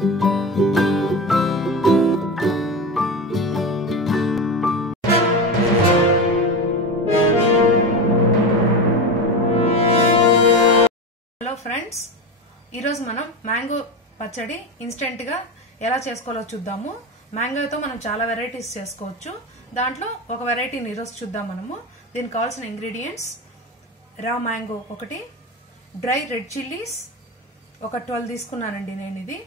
Hello friends, ఈరోజు మనం mango పచ్చడి ఇన్స్టెంట్ గా ఎలా చేసుకోవాలో చూద్దాము. మ్యాంగోతో మనం చాలా వెరైటీస్ చేసుకోవచ్చు. దాంట్లో ఒక వెరైటీని ఈరోజు చూద్దాం మనము. దీనికి కావాల్సిన ఇంగ్రీడియంట్స్: రా మ్యాంగో ఒకటి, డ్రై రెడ్ చిల్లీస్ ఒక 12 తీసుకున్నానండి నేను. ఇది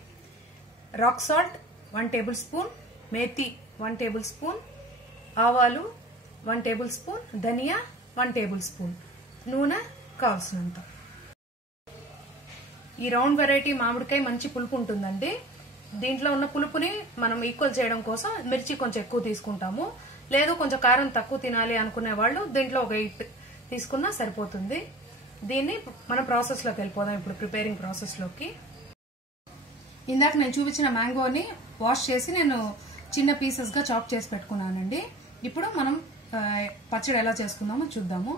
rock salt 1 table spoon, methi 1 table spoon, ఆవాలు 1 టేబుల్ స్పూన్, ధనియా 1 టేబుల్ స్పూన్, నూనె కావాల్సినంత. ఈ రౌండ్ వెరైటీ మామిడికాయ మంచి పులుపు ఉంటుందండి. దీంట్లో ఉన్న పులుపుని మనం ఈక్వల్ చేయడం కోసం మిర్చి కొంచెం ఎక్కువ తీసుకుంటాము. లేదు కొంచెం కారం తక్కువ తినాలి అనుకునే వాళ్ళు దీంట్లో ఒక 8 తీసుకున్నా సరిపోతుంది. దీన్ని మన ప్రాసెస్ లోకి వెళ్ళిపోదాం. ఇప్పుడు ప్రిపేరింగ్ ప్రాసెస్ లోకి. ఇందాక నేను చూపించిన మ్యాంగోని వాష్ చేసి నేను చిన్న పీసెస్ గా చాప్ చేసి పెట్టుకున్నానండి. ఇప్పుడు మనం పచ్చడి ఎలా చేసుకుందామో చూద్దాము.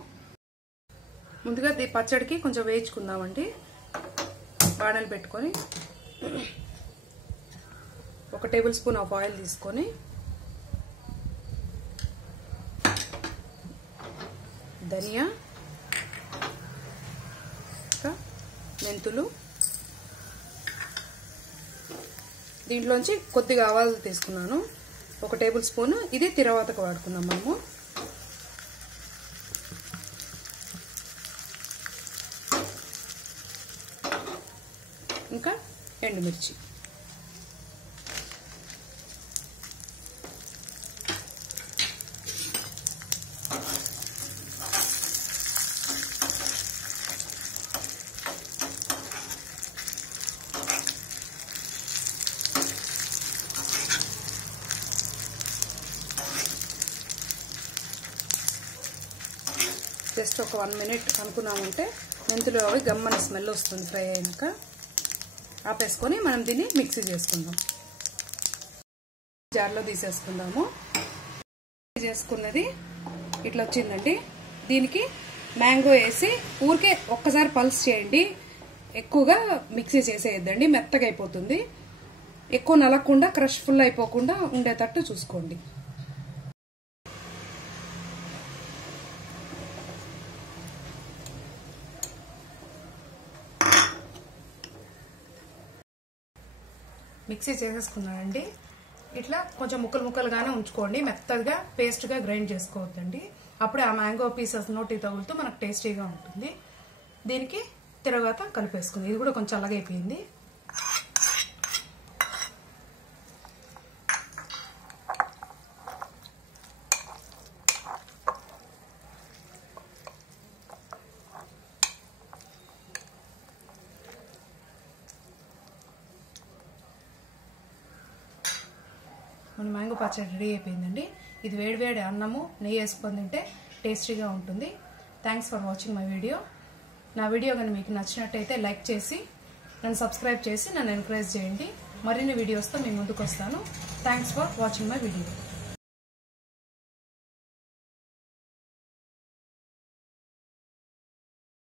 ముందుగా ఈ పచ్చడికి కొంచెం వేయించుకుందామండి. బాణలు పెట్టుకొని 1 టేబుల్ స్పూన్ ఆఫ్ ఆయిల్ తీసుకొని ధనియా, మెంతులు, దీంట్లోంచి కొద్దిగా ఆవాలు తీసుకున్నాను 1 టేబుల్ స్పూన్. ఇది తిరవాతకు వాడుకుందాం మనము. ఇంకా ఎండుమిర్చి. జస్ట్ ఒక 1 మినిట్ అనుకున్నామంటే మెంతులు అవి గమ్మని స్మెల్ వస్తుంది. ఫ్రై అయినాక ఆపేసుకొని మనం దీన్ని మిక్సీ చేసుకుందాం. జార్లో తీసేసుకుందాము. చేసుకున్నది ఇట్లా వచ్చిందండి. దీనికి మ్యాంగో వేసి ఊరికే ఒక్కసారి పల్స్ చేయండి. ఎక్కువగా మిక్సీ చేసేయద్దండి, మెత్తగా అయిపోతుంది. ఎక్కువ నలగకుండా క్రష్ ఫుల్ అయిపోకుండా ఉండేటట్టు చూసుకోండి. మిక్సీ చేసేసుకున్నానండి. ఇట్లా కొంచెం ముక్కలుగానే ఉంచుకోండి. మెత్తగా పేస్ట్గా గ్రైండ్ చేసుకోవద్దండి. అప్పుడే ఆ మ్యాంగో పీసెస్ నోటి తగులుతూ మనకు టేస్టీగా ఉంటుంది. దీనికి తిరగత కలిపేసుకుంది. ఇది కూడా కొంచెం చల్లగైపోయింది. మన మ్యాంగో పచ్చడి రెడీ అయిపోయిందండి. ఇది వేడివేడి అన్నము నెయ్యి వేసుకొని తింటే టేస్టీగా ఉంటుంది. Thanks for watching my video. నా వీడియో కానీ మీకు నచ్చినట్టయితే లైక్ చేసి నన్ను సబ్స్క్రైబ్ చేసి నన్ను ఎంకరేజ్ చేయండి. మరిన్ని వీడియోస్తో మీ ముందుకు వస్తాను. Thanks for watching my video.